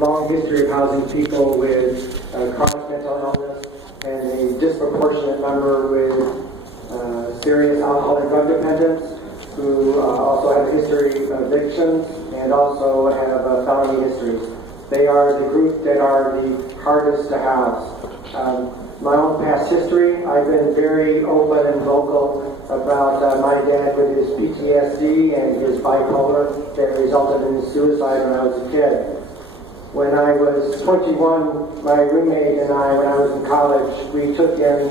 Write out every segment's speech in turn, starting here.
long history of housing people with chronic mental illness and a disproportionate number with serious alcohol and drug dependence who also have a history of addictions and also have felony histories. They are the group that are the hardest to house. My own past history, I've been very open and vocal about my dad with his PTSD and his bipolar that resulted in his suicide when I was a kid. When I was 21, my roommate and I, when I was in college, we took in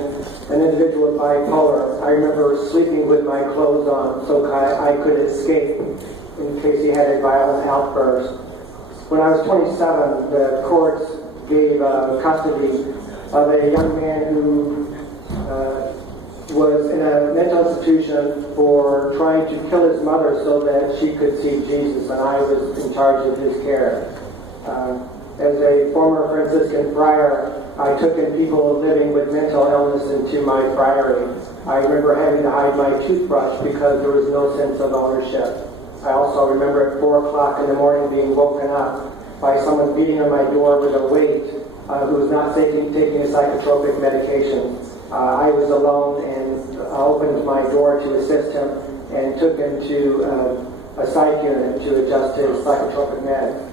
an individual with bipolar. I remember sleeping with my clothes on so I could escape in case he had a violent outburst. When I was 27, the courts gave custody of a young man who was in a mental institution for trying to kill his mother so that she could see Jesus, and I was in charge of his care. As a former Franciscan friar, I took in people living with mental illness into my friary. I remember having to hide my toothbrush because there was no sense of ownership. I also remember at 4 o'clock in the morning being woken up by someone beating on my door with a weight who was not taking a psychotropic medication. I was alone and opened my door to assist him and took him to a psych unit to adjust his psychotropic med.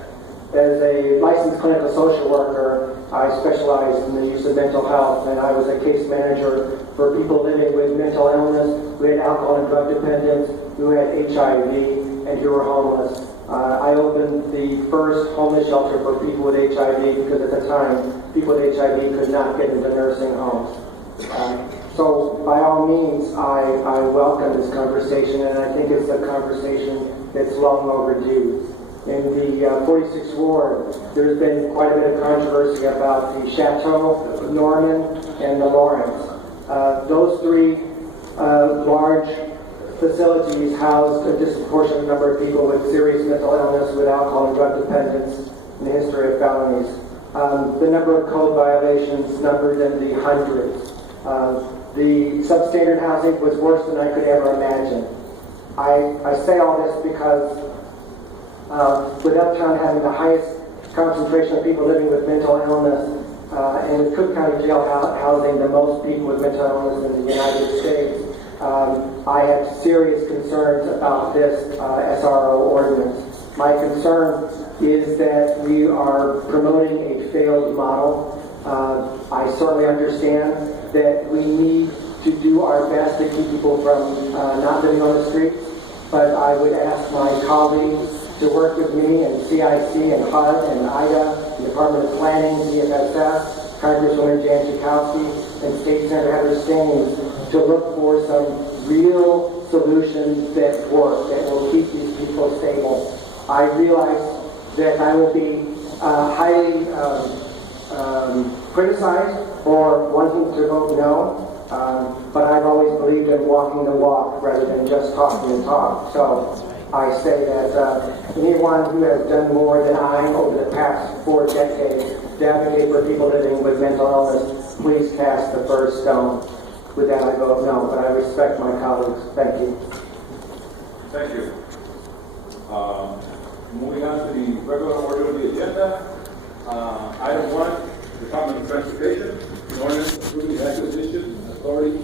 As a licensed clinical social worker, I specialized in the use of mental health, and I was a case manager for people living with mental illness, who had alcohol and drug dependence, who had HIV, and who were homeless. I opened the first homeless shelter for people with HIV because at the time, people with HIV could not get into nursing homes. So by all means, I welcome this conversation, and I think it's a conversation that's long overdue. In the 46th Ward, there's been quite a bit of controversy about the Chateau, Norman, and the Lawrence. Those three large facilities housed a disproportionate number of people with serious mental illness, with alcohol and drug dependence, and a history of felonies. The number of code violations numbered in the hundreds. The substandard housing was worse than I could ever imagine. I say all this because with Uptown having the highest concentration of people living with mental illness, and with Cook County Jail housing the most people with mental illness in the United States, I have serious concerns about this SRO ordinance. My concern is that we are promoting a failed model. I certainly understand that we need to do our best to keep people from not living on the streets, but I would ask my colleagues to work with me and CIC and HUD and IDA, the Department of Planning, DFSS, Congresswoman Jan Schakowsky, and State Senator Heather Staines to look for some real solutions that work, that will keep these people stable. I realize that I will be highly criticized for wanting to vote no, but I've always believed in walking the walk rather than just talking the talk. So I say that anyone who has done more than I over the past 4 decades to advocate for people living with mental illness, please cast the first stone. With that, I vote no, but I respect my colleagues. Thank you. Thank you. Moving on to the regular order of the agenda. Item 1, Department of Transportation, an ordinance approving the acquisition authority